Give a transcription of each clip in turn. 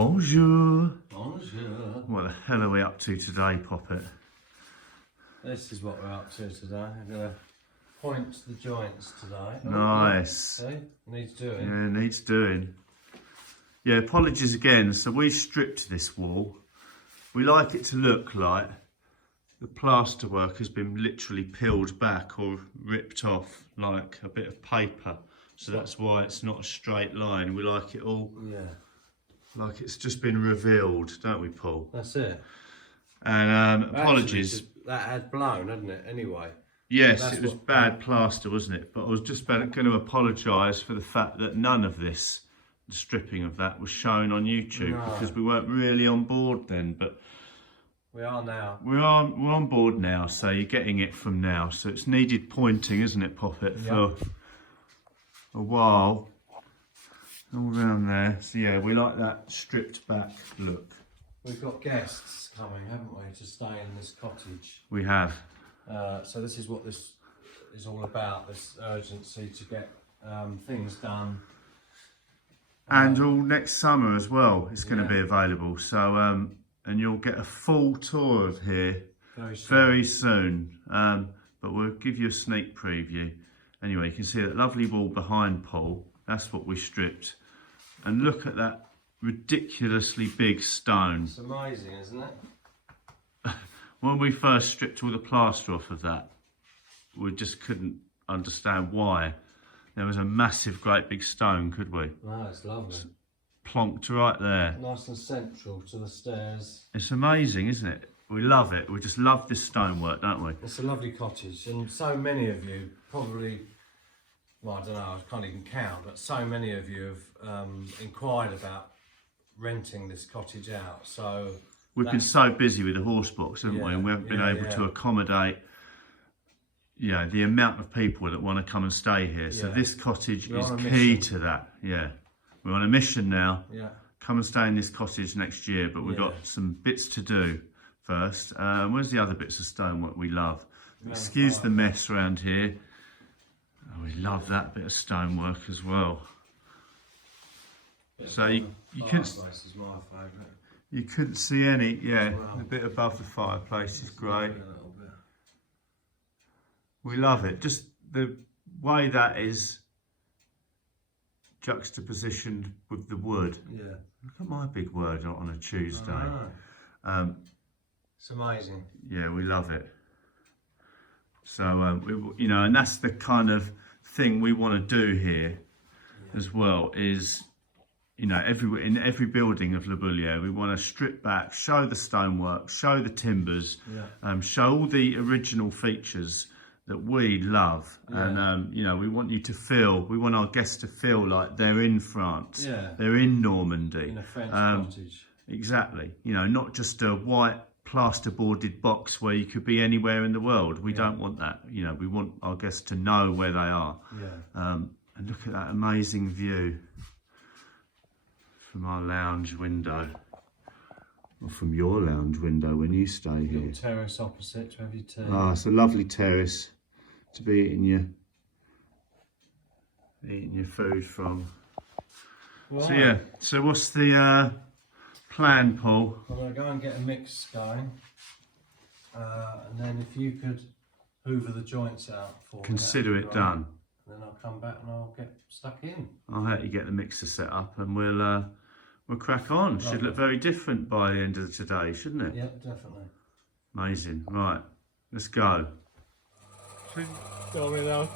Bonjour. Bonjour. What the hell are we up to today, Poppet? This is what we're up to today. I'm going to point the joints today. Nice. Oh, see? Needs doing. Yeah, needs doing. Yeah, apologies again. So we stripped this wall. We like it to look like the plasterwork has been literally peeled back or ripped off like a bit of paper. So that's why it's not a straight line. We like it all like it's just been revealed, don't we, Paul? That's it. And apologies. Actually, that had blown, hadn't it, anyway? Yes, it was bad plaster, wasn't it? But I was just going to apologise for the fact that none of this, the stripping of that, was shown on YouTube because we weren't really on board then. But we are now. We're on board now, so you're getting it from now. So it's needed pointing, isn't it, Poppet, for a while. All around there. So yeah, we like that stripped back look. We've got guests coming, haven't we, to stay in this cottage. We have. So this is what this is all about, this urgency to get things done. And all next summer as well, it's going to be available. So, and you'll get a full tour of here very soon. But we'll give you a sneak preview. Anyway, you can see that lovely wall behind Paul. That's what we stripped. And look at that ridiculously big stone. It's amazing, isn't it? When we first stripped all the plaster off of that, we just couldn't understand why. There was a massive, great big stone, could we? No, it's lovely. It's plonked right there. Nice and central to the stairs. It's amazing, isn't it? We love it. We just love this stonework, don't we? It's a lovely cottage, and so many of you probably, well, I don't know, I can't even count, but so many of you have inquired about renting this cottage out. So we've been so busy with the horse box, haven't we? And we haven't been able to accommodate, the amount of people that want to come and stay here. So this cottage is key to that. Yeah, we're on a mission now. Yeah, come and stay in this cottage next year, but we've got some bits to do first. Where's the other bits of stonework we love? Excuse the mess around here. Oh, we love that bit of stonework as well. So you couldn't. You couldn't see any, the bit above the fireplace is great. We love it, just the way that is juxtapositioned with the wood. Yeah. Look at my big word on a Tuesday. It's amazing. Yeah, we love it. So, and that's the kind of thing we want to do here as well is, in every building of Le Boulier, we want to strip back, show the stonework, show the timbers, show all the original features that we love. And, we want we want our guests to feel like they're in France, they're in Normandy. In a French cottage. Exactly. Not just a white plasterboarded box where you could be anywhere in the world. We don't want that. We want our guests to know where they are. And look at that amazing view from our lounge window, or from your lounge window when you stay here. Little terrace opposite to have your tea. Ah, it's a lovely terrace to be eating your food from. Right. So what's the plan, Paul? I'm going to go and get a mix going, and then if you could hoover the joints out for me. Consider it done. Then I'll come back and I'll get stuck in. I'll help you get the mixer set up and we'll crack on. Lovely. Should look very different by the end of today, shouldn't it? Yeah, definitely. Amazing. Right, let's go. Go now.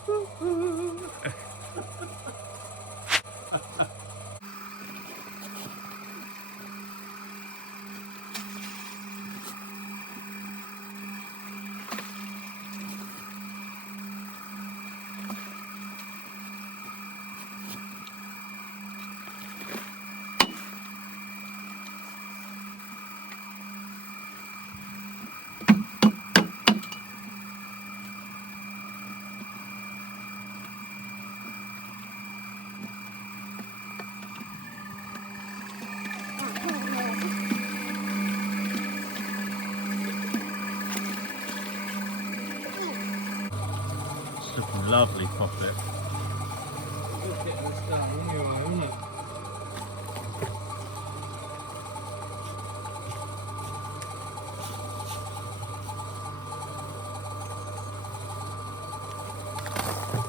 Looking lovely, Poppet. Just getting this done anyway, isn't it?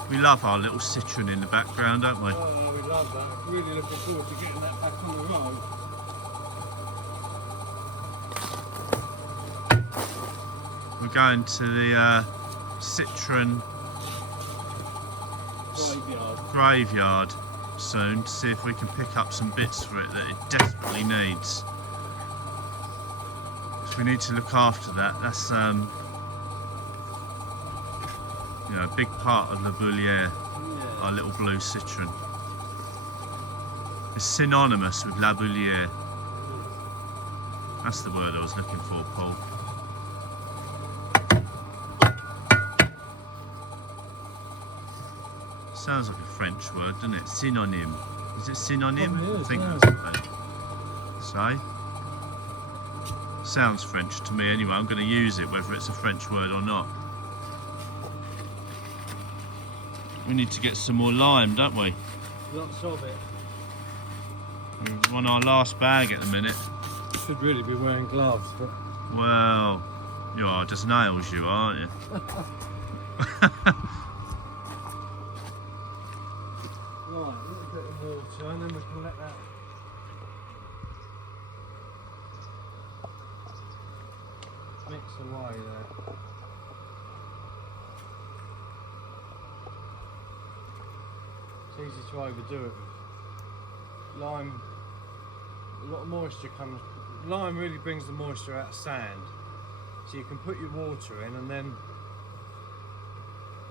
We love our little citron in the background, don't we? Oh, we love that. Really looking forward to getting that back on the road. We're going to the citron graveyard soon to see if we can pick up some bits for it that it desperately needs. So we need to look after that. That's you know, a big part of La Boulière, our little blue citron. It's synonymous with La Boulière. That's the word I was looking for, Paul. Sounds like a French word, doesn't it? Synonyme. Is it synonym? Probably is, I think yeah. that's what they say. Sounds French to me anyway. I'm going to use it whether it's a French word or not. We need to get some more lime, don't we? Lots of it. We're on our last bag at the minute. Should really be wearing gloves, but Well, you are just nails, you are, aren't you? right, a little bit of water, and then we can let that mix away there. It's easy to overdo it. Lime, a lot of moisture comes. Lime really brings the moisture out of sand, so you can put your water in, and then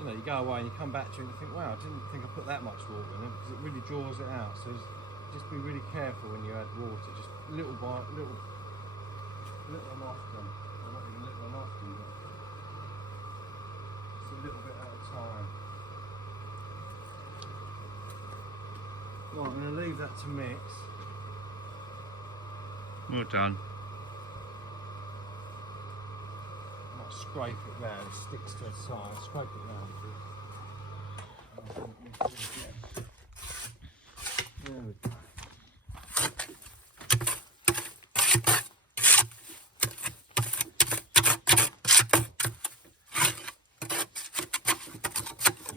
you know you go away and you come back to it and you think, wow, I didn't think I put that much water in it, because it really draws it out. So just be really careful when you add water, just little by little and often. Well, not even little and often, but just a little bit at a time. Right, I'm going to leave that to mix. Well done. Might scrape it round, it sticks to the side, scrape it round. There we go.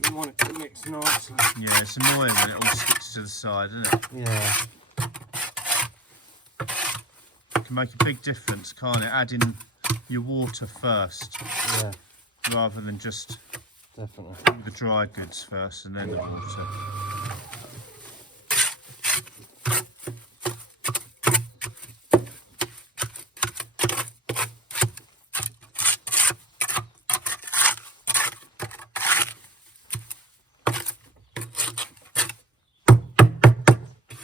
You want it to mix nicely. Yeah, it's annoying when it all sticks to the side, isn't it? Yeah. It can make a big difference, can't it? Adding your water first, Yeah, rather than just definitely. the dry goods first and then the water.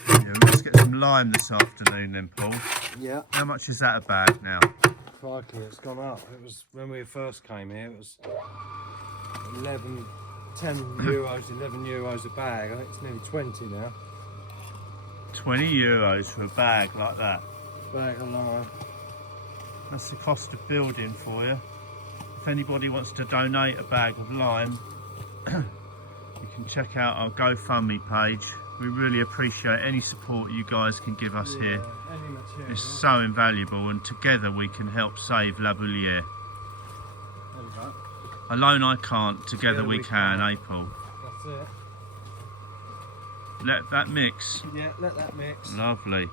Yeah, let's get some lime this afternoon then, Paul. Yeah. How much is that a bag now? Crikey, it's gone up. It was when we first came here, it was 10 euros, 11 euros a bag. I think it's nearly 20 now. 20 euros for a bag like that. Bag of lime. That's the cost of building for you. If anybody wants to donate a bag of lime, you can check out our GoFundMe page. We really appreciate any support you guys can give us here. Any material. It's so invaluable, and together we can help save La Boulière. There we go. Alone I can't, together we can, eh, Paul? That's it. Let that mix. Yeah, let that mix. Lovely.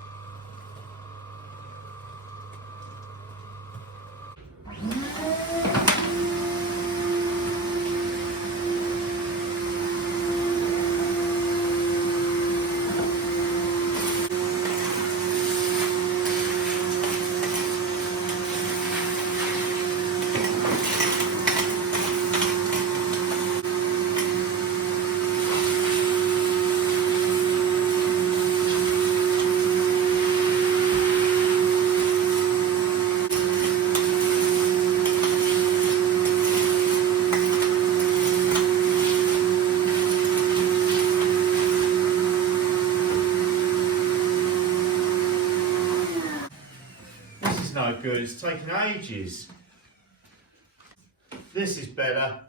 No good, it's taken ages. This is better.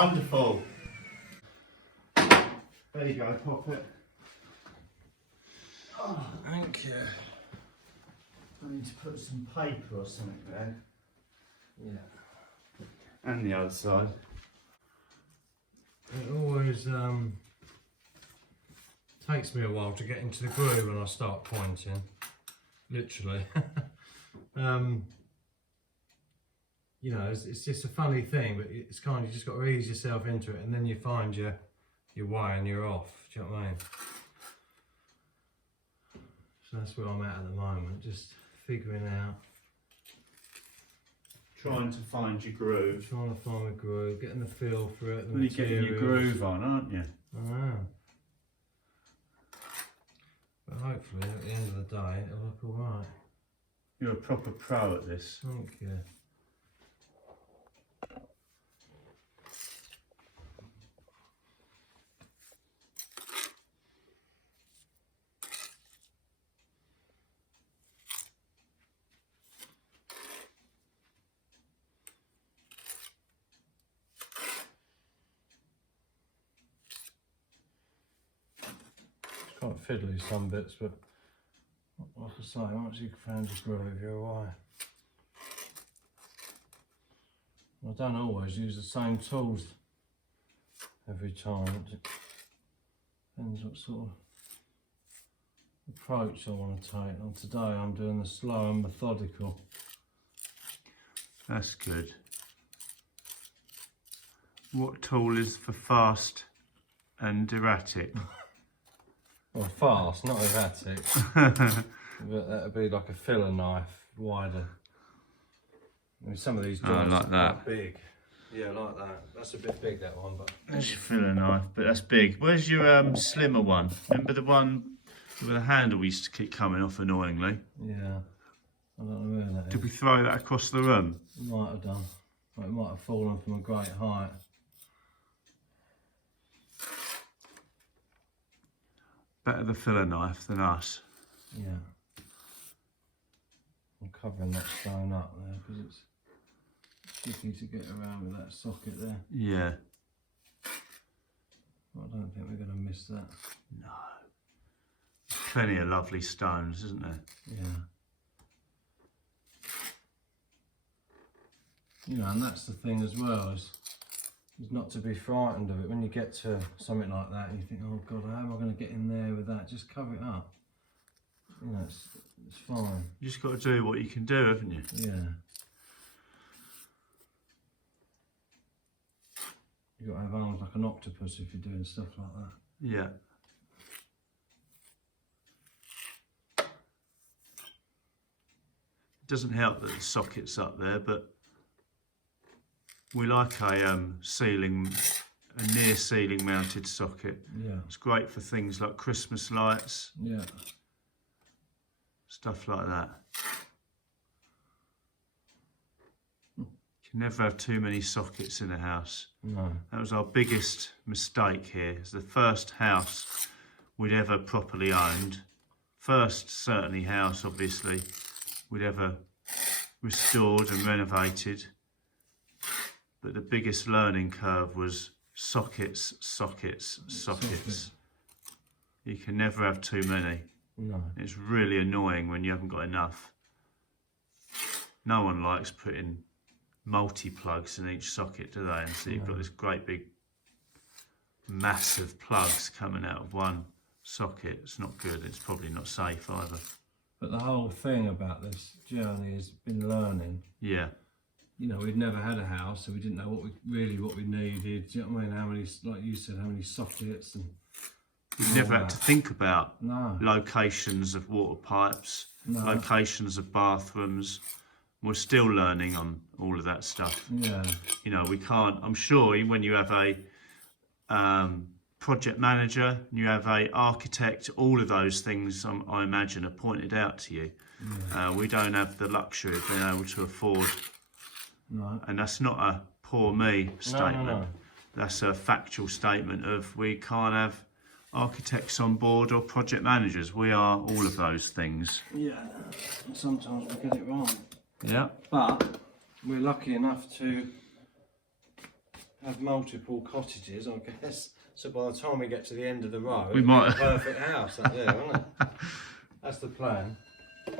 Wonderful. There you go, pop it. Oh, Thank you. I need to put some paper or something there. Yeah. And the other side. It always takes me a while to get into the groove when I start pointing. Literally. You know, it's just a funny thing, but it's kind of, you just got to ease yourself into it, and then you find your way and you're off. Do you know what I mean? So that's where I'm at the moment, just figuring out. Trying to find your groove. Trying to find a groove, getting the feel for it. You're getting your groove on, aren't you? I am. But hopefully at the end of the day it'll look alright. You're a proper pro at this. Thank you. Quite fiddly some bits, but like I say, once you've found your groove, you're away. I don't always use the same tools every time. It depends what sort of approach I want to take. And today I'm doing the slow and methodical. That's good. What tool is for fast and erratic? Well, fast, not erratic. But that would be like a filler knife, wider. I mean, some of these joints like are that. quite big. Yeah, like that. That's a bit big, that one, but... That's your filler knife, but that's big. Where's your slimmer one? Remember the one with the handle used to keep coming off annoyingly? Yeah. I don't know where that is. Did we throw that across the room? Might have done. Or it might have fallen from a great height. Better the filler knife than us. Yeah. I'm covering that stone up there because it's tricky to get around with that socket there. Yeah. I don't think we're going to miss that. No. There's plenty of lovely stones, isn't there? Yeah. You know, and that's the thing as well, is not to be frightened of it. When you get to something like that and you think, oh God, how am I going to get in there with that? Just cover it up. You know, it's fine. You just got to do what you can do, haven't you? Yeah. You've got to have arms like an octopus if you're doing stuff like that. Yeah. It doesn't help that the socket's up there, but we like a near ceiling mounted socket. Yeah. It's great for things like Christmas lights. Yeah. Stuff like that. You can never have too many sockets in a house. No. That was our biggest mistake here. It's the first house we'd ever properly owned. First, certainly, house, obviously, we'd ever restored and renovated. But the biggest learning curve was sockets, sockets, sockets. You can never have too many. No. It's really annoying when you haven't got enough. No one likes putting multi-plugs in each socket, do they? And so you've got this great big massive plugs coming out of one socket. It's not good. It's probably not safe either. But the whole thing about this journey has been learning. Yeah. You know, we'd never had a house, so we didn't know what we needed. Do you know what I mean? How many, like you said, how many sockets and... We've never had to think about locations of water pipes, locations of bathrooms. We're still learning on all of that stuff. Yeah. You know, we can't, I'm sure when you have a project manager, you have a architect, all of those things I imagine are pointed out to you. Yeah. We don't have the luxury of being able to afford, and that's not a poor me statement. No. That's a factual statement of we can't have architects on board or project managers. We are all of those things. Yeah, sometimes we get it wrong. Yeah. But we're lucky enough to have multiple cottages, I guess. So by the time we get to the end of the road, We might- it'll be a perfect house up there, won't it? That's the plan. Do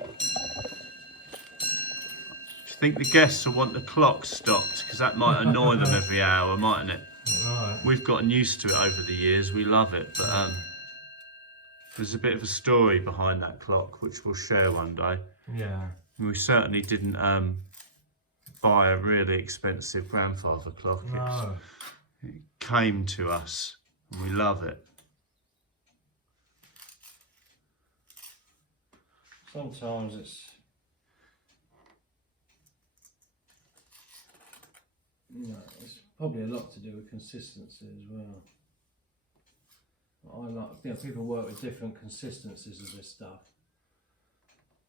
you think the guests will want the clock stopped? Because that might annoy them every hour, mightn't it? Right. We've gotten used to it over the years. We love it, but there's a bit of a story behind that clock, which we'll share one day. Yeah. And we certainly didn't buy a really expensive grandfather clock. No. It came to us, and we love it. Sometimes it's, you know, it's probably a lot to do with consistency as well. I like, you know, people work with different consistencies of this stuff.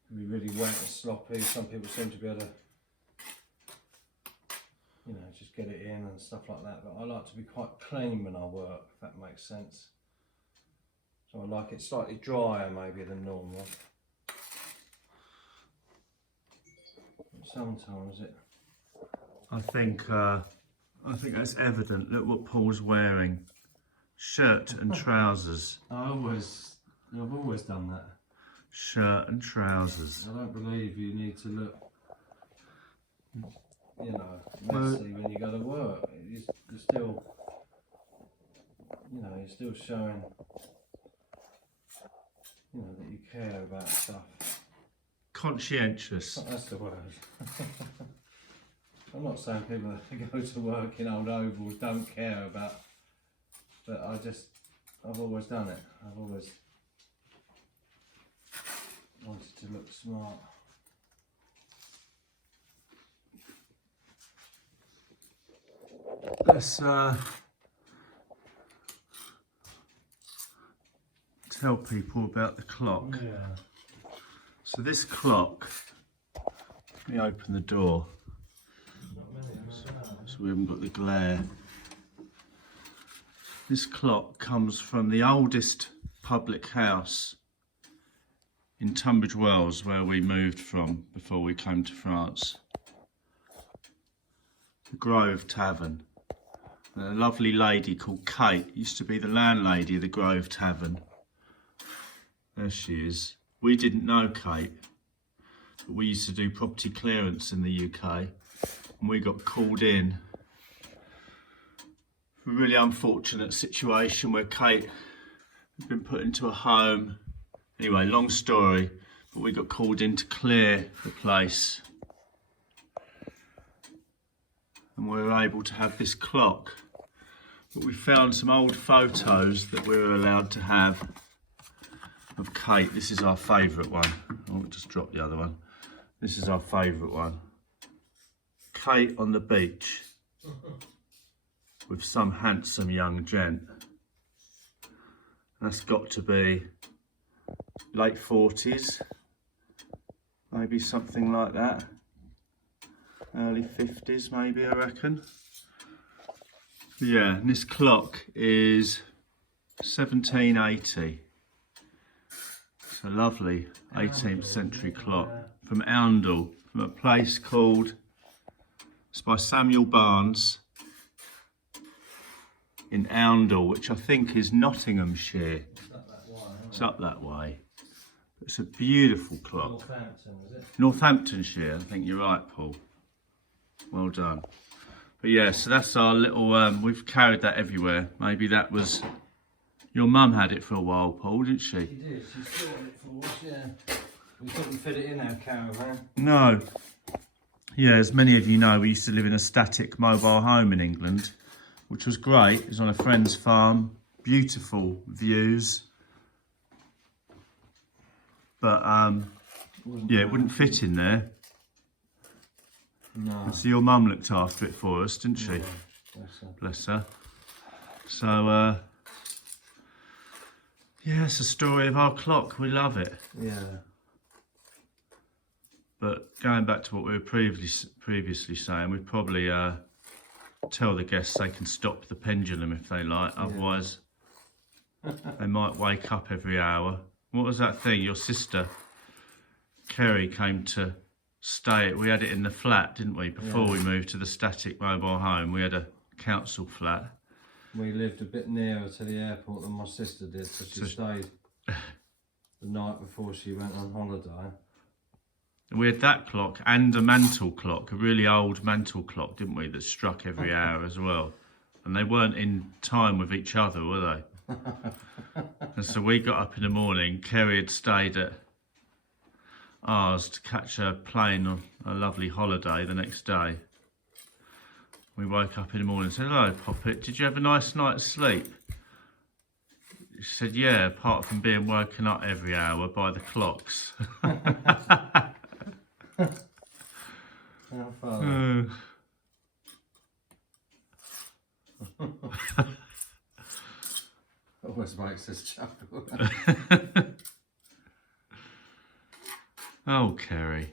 It can be really wet and sloppy. Some people seem to be able to, you know, just get it in and stuff like that. But I like to be quite clean when I work, if that makes sense. So I like it slightly drier maybe than normal. Sometimes it. I think that's evident. Look what Paul's wearing: shirt and trousers. I've always done that. Shirt and trousers. I don't believe you need to look, you know, messy when you go to work. You're still, you know, you're still showing, you know, that you care about stuff. Conscientious. That's the word. I'm not saying people that go to work in old ovals don't care about, but I've always done it. I've always wanted to look smart. Let's tell people about the clock. Yeah. So this clock, let me open the door so we haven't got the glare. This clock comes from the oldest public house in Tunbridge Wells, where we moved from before we came to France. The Grove Tavern. And a lovely lady called Kate used to be the landlady of the Grove Tavern. There she is. We didn't know Kate, but we used to do property clearance in the UK, and we got called in for a really unfortunate situation where Kate had been put into a home. Anyway, long story, but we got called in to clear the place, and we were able to have this clock. But we found some old photos that we were allowed to have of Kate. This is our favourite one. I'll just drop the other one. This is our favourite one. Kate on the beach with some handsome young gent. That's got to be late 40s, maybe something like that. Early 50s maybe, I reckon. Yeah, and this clock is 1780. A lovely 18th century clock from Oundle, from a place called, it's by Samuel Barnes in Oundle, which I think is Nottinghamshire. It's up that way. It's a beautiful clock. Northampton, is it? Northamptonshire, I think you're right, Paul. Well done. But yeah, so that's our little, we've carried that everywhere. Maybe that was, your mum had it for a while, Paul, didn't she? She did, she stored it for us, yeah. We couldn't fit it in our caravan. No. Yeah, as many of you know, we used to live in a static mobile home in England, which was great. It was on a friend's farm, beautiful views. But yeah, it wouldn't fit in there. No. So your mum looked after it for us, didn't she? Yeah, bless her. Bless her. So yeah, it's a story of our clock. We love it. Yeah. But going back to what we were previously saying, we'd probably tell the guests they can stop the pendulum if they like. Otherwise, they might wake up every hour. What was that thing? Your sister, Kerry, came to stay. We had it in the flat, didn't we? Before we moved to the static mobile home, we had a council flat. We lived a bit nearer to the airport than my sister did, so she stayed the night before she went on holiday. We had that clock and a mantle clock, a really old mantle clock, didn't we, that struck every hour as well. And they weren't in time with each other, were they? And so we got up in the morning. Kerry had stayed at ours to catch a plane on a lovely holiday the next day. We woke up in the morning and said, "Hello, Poppet, did you have a nice night's sleep?" She said, "Yeah, apart from being woken up every hour by the clocks." How funny. Always makes us chuckle. Oh, Kerry.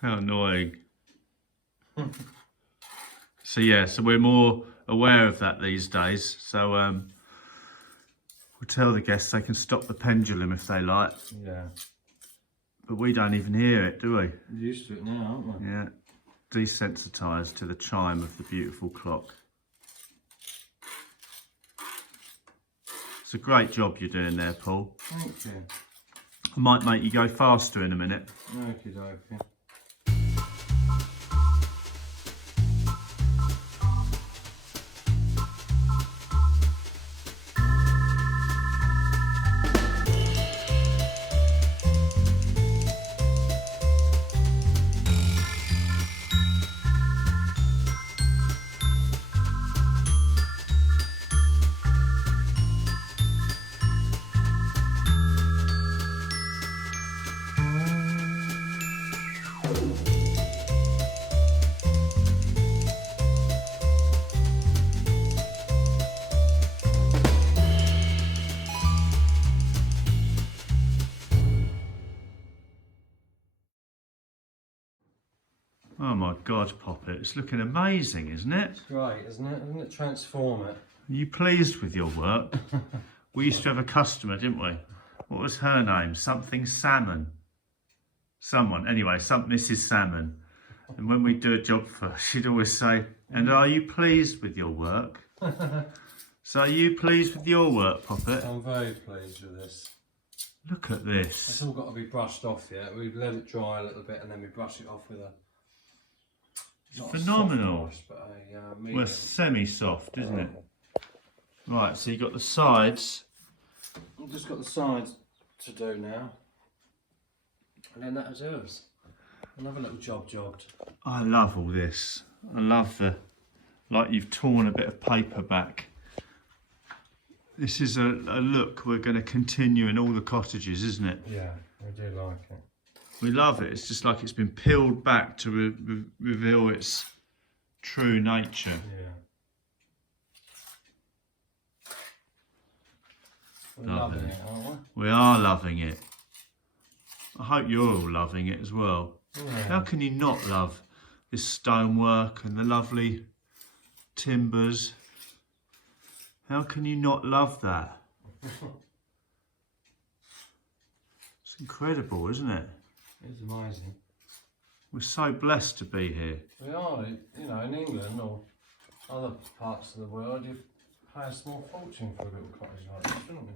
How annoying. So yeah, so we're more aware of that these days. So we'll tell the guests they can stop the pendulum if they like. Yeah. But we don't even hear it, do we? We're used to it now, aren't we? Yeah. Desensitised to the chime of the beautiful clock. It's a great job you're doing there, Paul. Thank you. I might make you go faster in a minute. Okie dokie. Oh my God, Poppet, it's looking amazing, isn't it? It's great, isn't it? Doesn't it transform it? Are you pleased with your work? We used to have a customer, didn't we? What was her name? Something Salmon. Someone, anyway, Mrs. Salmon. And when we'd do a job for her, she'd always say, "And are you pleased with your work?" So are you pleased with your work, Poppet? I'm very pleased with this. Look at It's this. all got to be brushed off yet. We let it dry a little bit and then we brush it off with a... not a soft Phenomenal. brush, but a medium. Well, semi-soft, isn't it? Right, so you've got the sides. I've just got the sides to do now. And then that is ours. Another little job jogged. I love all this. I love the, like you've torn a bit of paper back. This is a look we're going to continue in all the cottages, isn't it? Yeah, I do like it. We love it. It's just like it's been peeled back to reveal its true nature. Yeah. We're Lovely. loving it, aren't we? We are loving it. I hope you're all loving it as well. Yeah. How can you not love this stonework and the lovely timbers? How can you not love that? It's incredible, isn't it? It's amazing. We're so blessed to be here. We are, you know, in England or other parts of the world, you pay a small fortune for a little cottage like this, don't you?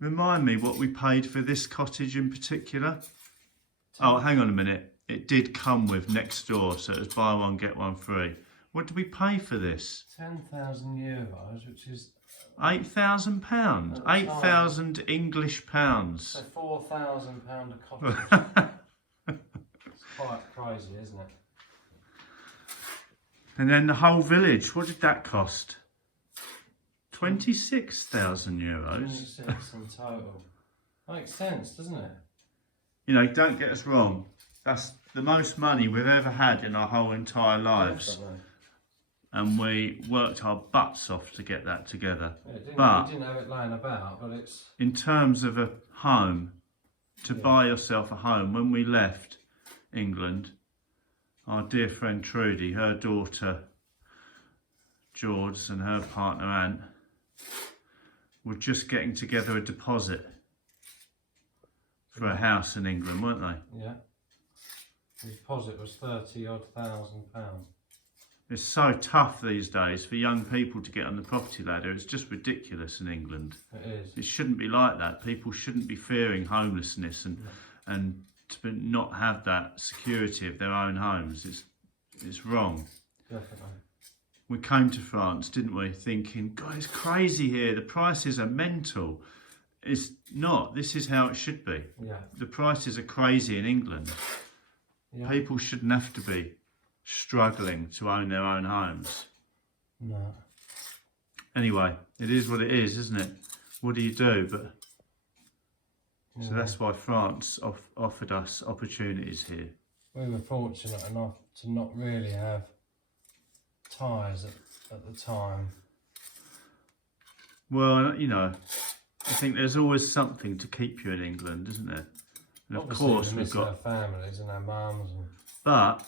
Remind me what we paid for this cottage in particular. Oh, hang on a minute. It did come with next door, so it was buy one, get one free. What did we pay for this? €10,000, which is... £8,000. 8,000 English pounds. So £4,000 a cottage. It's quite crazy, isn't it? And then the whole village, what did that cost? €26,000. 26 in total. Makes sense, doesn't it? You know, don't get us wrong. That's the most money we've ever had in our whole entire lives. Definitely. And we worked our butts off to get that together. Yeah, we didn't have it laying about, but it's... In terms of a home, to buy yourself a home, when we left England, our dear friend Trudy, her daughter George and her partner Ant were just getting together a deposit for a house in England, weren't they? Yeah. The deposit was £30,000. It's so tough these days for young people to get on the property ladder. It's just ridiculous in England. It is. It shouldn't be like that. People shouldn't be fearing homelessness and to not have that security of their own homes. It's wrong. Definitely. We came to France, didn't we, thinking, God, it's crazy here. The prices are mental. It's not. This is how it should be. Yeah. The prices are crazy in England. Yeah. People shouldn't have to be struggling to own their own homes. No. Anyway, it is what it is, isn't it? What do you do? But so that's why France offered us opportunities here. We were fortunate enough to not really have ties at the time. Well, you know, I think there's always something to keep you in England, isn't there? And of Obviously, course we we've miss got, our families and our mums. but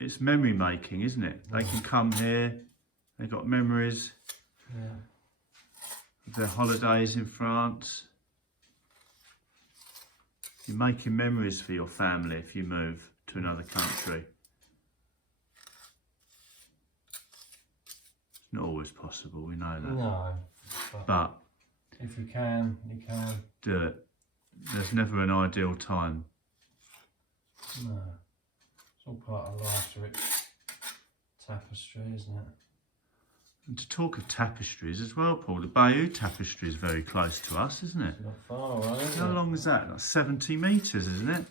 it's memory making, isn't it? They can come here, they've got memories of their holidays in France. You're making memories for your family if you move to another country. It's not always possible, we know that. No. But if you can, you can. do it. There's never an ideal time. No. It's all part of life's rich tapestry, isn't it? And to talk of tapestries as well, Paul, the Bayeux tapestry is very close to us, isn't it? It's not far away, is How it? long is that? Like 70 metres, isn't it?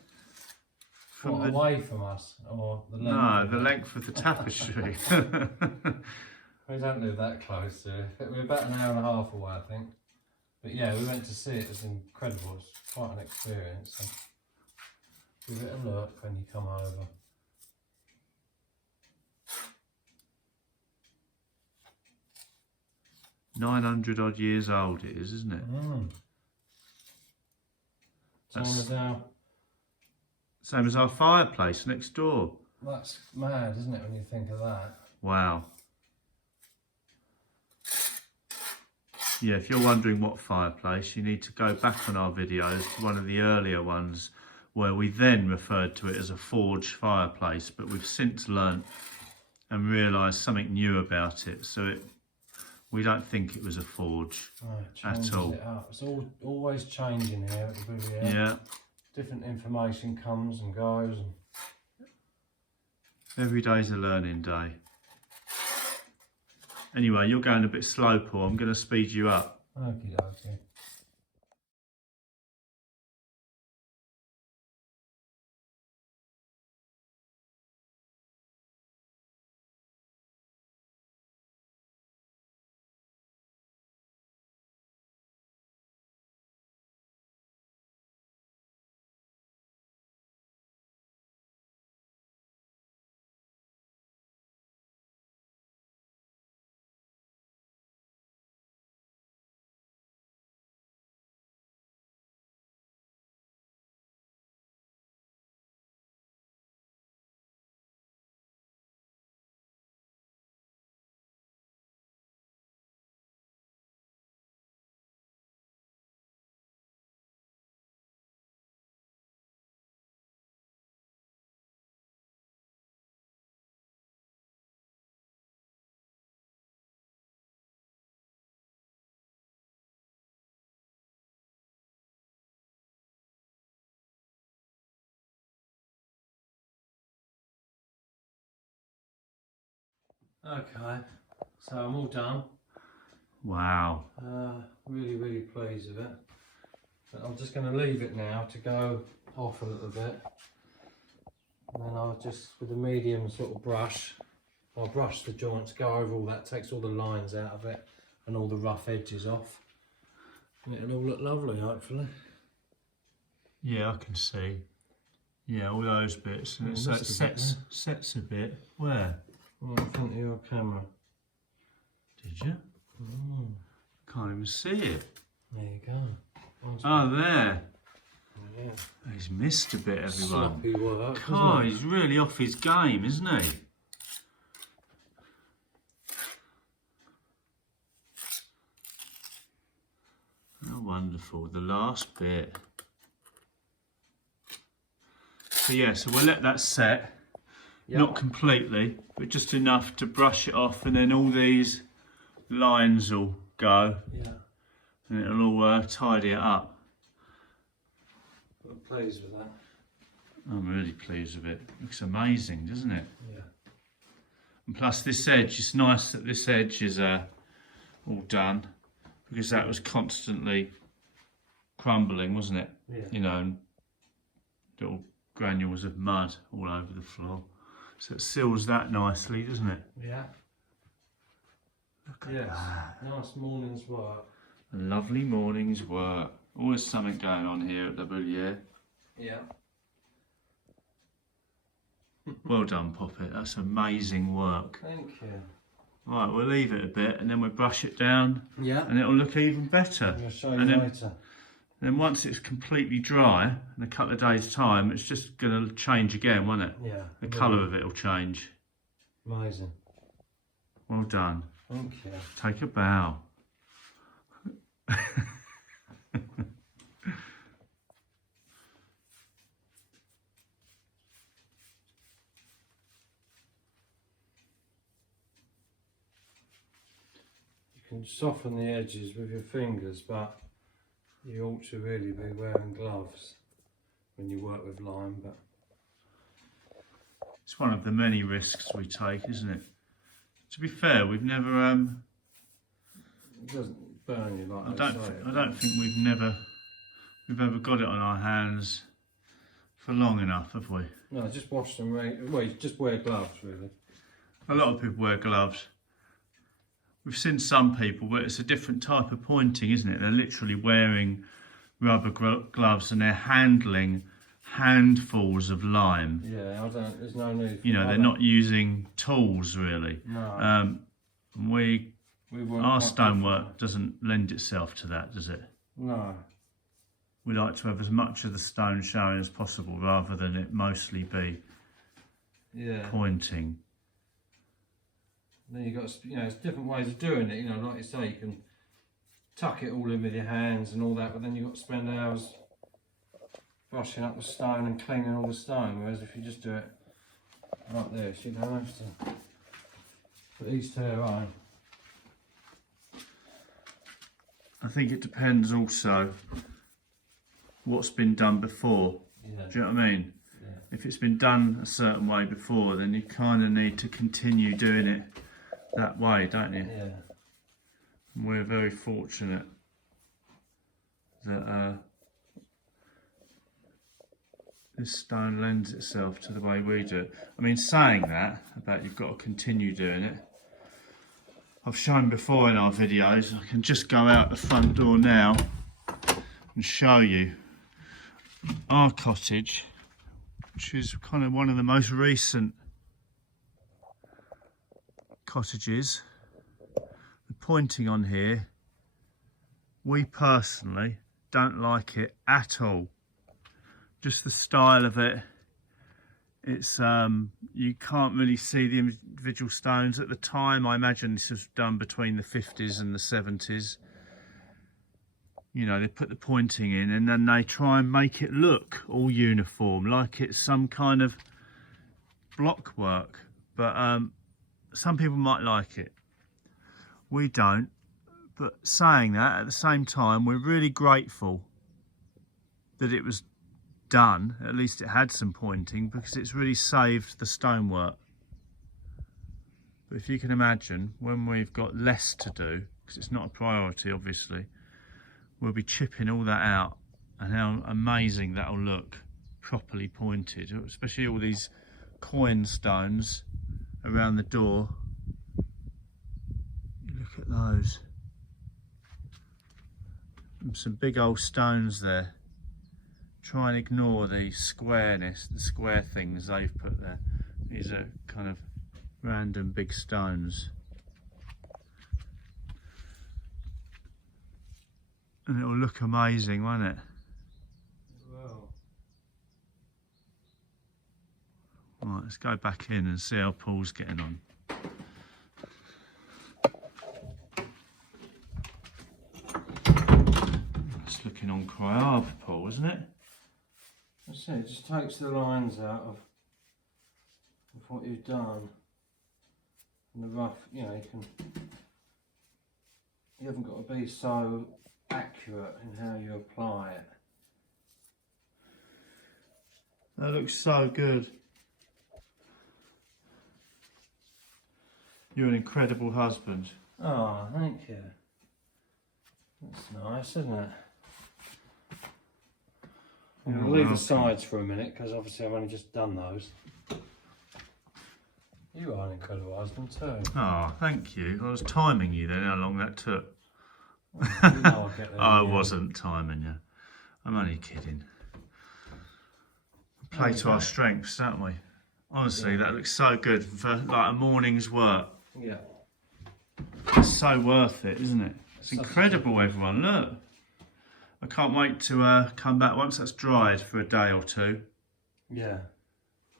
What, away from us? Or the length? No, the length of the tapestry. We don't live that close to it. We're about an hour and a half away, I think. But yeah, we went to see it. It was incredible. It's quite an experience. So give it a look when you come over. $900 odd years old it is, isn't it? Same as our fireplace next door. That's mad, isn't it, when you think of that? Wow. Yeah, if you're wondering what fireplace, you need to go back on our videos to one of the earlier ones where we then referred to it as a forged fireplace, but we've since learnt and realised something new about it. So we don't think it was a forge at all. It up. It's always changing here. It really is. Yeah. Different information comes and goes. Every day's a learning day. Anyway, you're going a bit slow, Paul. I'm going to speed you up. Okie dokie. Okay, so I'm all done. Wow. Really pleased with it. But I'm just going to leave it now to go off a little bit. And then I'll just, with a medium sort of brush, I'll brush the joints, go over all that, takes all the lines out of it and all the rough edges off. And it'll all look lovely, hopefully. Yeah, I can see. Yeah, all those bits. And so it sets a bit. Where? Well, in front of your camera. Did you? Can't even see it. There you go. Oh, there. Yeah. He's missed a bit, everyone. Sloppy work. God, he's really off his game, isn't he? How wonderful. The last bit. So yeah, so we'll let that set. Yep. Not completely, but just enough to brush it off, and then all these lines will go, Yeah. and it'll all tidy it up. I'm pleased with that. I'm really pleased with it. Looks amazing, doesn't it? Yeah. And plus this edge, it's nice that this edge is all done, because that was constantly crumbling, wasn't it? Yeah. You know, and little granules of mud all over the floor. So it seals that nicely, doesn't it? Yeah. Look at Yes. that. Nice morning's work. A lovely morning's work. Always something going on here at the Boulier. Yeah. Well done, Poppet. That's amazing work. Thank you. Right, we'll leave it a bit and then we'll brush it down Yeah. and it'll look even better. I'm going to show you And then- later. Then once it's completely dry, in a couple of days' time, it's just going to change again, won't it? Yeah. The colour of it will change. Amazing. Well done. Thank you. Take a bow. You can soften the edges with your fingers, but you ought to really be wearing gloves when you work with lime. But It's one of the many risks we take, isn't it? To be fair, we've never. it doesn't burn you like I they don't. say. I don't think we've ever got it on our hands for long enough, have we? No, just wash them. Well, you just wear gloves, really. A lot of people wear gloves. We've seen some people where it's a different type of pointing, isn't it? They're literally wearing rubber gloves and they're handling handfuls of lime. Yeah, I don't. There's no need. You know, they're not using tools really. No. We work our quite stonework doesn't lend itself to that, does it? No. We like to have as much of the stone showing as possible rather than it mostly be Yeah. pointing. Then you got, you know, there's different ways of doing it. You know, like you say, you can tuck it all in with your hands and all that, but then you've got to spend hours brushing up the stone and cleaning all the stone. Whereas if you just do it like this, you don't have to put these to their own. I think it depends also what's been done before. Yeah. Do you know what I mean? Yeah. If it's been done a certain way before, then you kind of need to continue doing it that way, don't you? Yeah. And we're very fortunate that this stone lends itself to the way we do it. I mean, saying that, about you've got to continue doing it, I've shown before in our videos, I can just go out the front door now and show you our cottage, which is kind of one of the most recent cottages. The pointing on here, we personally don't like it at all. Just the style of it. It's you can't really see the individual stones at the time. I imagine this was done between the 50s and the 70s. You know, they put the pointing in and then they try and make it look all uniform, like it's some kind of block work. But some people might like it. We don't. But saying that, at the same time, we're really grateful that it was done. At least it had some pointing, because it's really saved the stonework. But if you can imagine, when we've got less to do, because it's not a priority obviously, we'll be chipping all that out, and how amazing that'll look properly pointed, especially all these coin stones around the door. Look at those. And some big old stones there. Try and ignore the squareness, the square things they've put there. These are kind of random big stones. And it'll look amazing, won't it? Well. Right, let's go back in and see how Paul's getting on. It's looking incroyable, Paul, isn't it? That's So it just takes the lines out of what you've done. And the rough, you know, you haven't got to be so accurate in how you apply it. That looks so good. You're an incredible husband. Oh, thank you. That's nice, isn't it? I'm going to leave the sides for a minute because obviously I've only just done those. You are an incredible husband too. Oh, thank you. I was timing you then, how long that took. You know I'll get there. I wasn't timing you. I'm only kidding. Play to our strengths, don't we? Honestly, that looks so good for like a morning's work. Yeah. It's so worth it, isn't it? It's incredible, everyone. Look. I can't wait to come back once that's dried for a day or two. Yeah.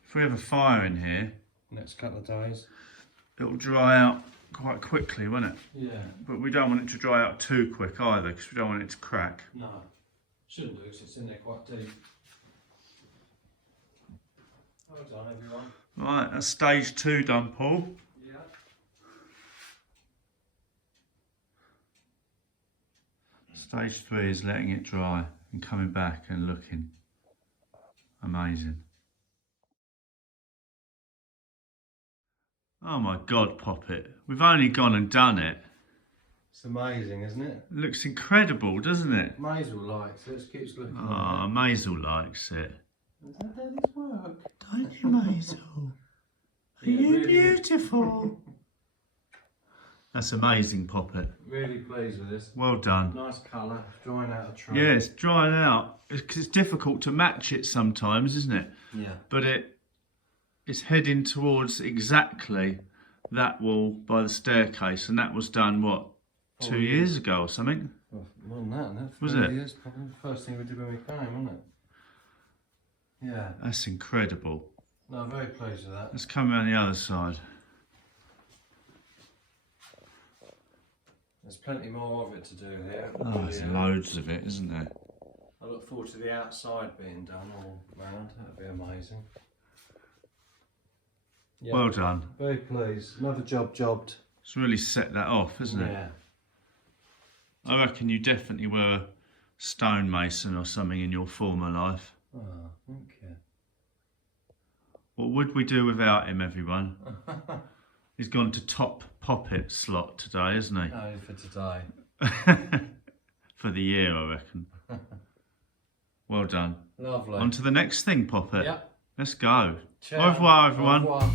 If we have a fire in here, Next couple of days. it'll dry out quite quickly, won't it? Yeah. But we don't want it to dry out too quick either, because we don't want it to crack. No. Shouldn't do because it's in there quite deep. Well done, everyone. Right, that's stage 2 done, Paul. Yeah. Stage 3 is letting it dry and coming back and looking amazing. Oh my God, Poppet. We've only gone and done it. It's amazing, isn't it? It looks incredible, doesn't it? Maisel likes it. It keeps looking Oh, at it. Maisel likes it. Is that Daddy's work? Don't you, Maisel? Are Yeah, you really. beautiful? That's amazing, Poppet. Really pleased with this. Well done. Nice colour, drying out a tray. Yeah, it's drying out. It's difficult to match it sometimes, isn't it? Yeah. But it's heading towards exactly that wall by the staircase, and that was done, what, 2 years ago or something? Well, more than that, no? Was 3 it? years, probably the first thing we did when we came, wasn't it? Yeah. That's incredible. No, very pleased with that. Let's come around the other side. There's plenty more of it to do here. Oh, there's loads of it, isn't there? I look forward to the outside being done all round. That'd be amazing. Yeah, Well done. very pleased. Another job jobbed. It's really set that off, isn't it? Yeah. I reckon you definitely were a stonemason or something in your former life. Oh, thank you. What would we do without him, everyone? He's gone to top Poppet slot today, hasn't he? No, for today. For the year, I reckon. Well done. Lovely. On to the next thing, Poppet. Yep. Let's go. Ciao. Au revoir, everyone. Au revoir.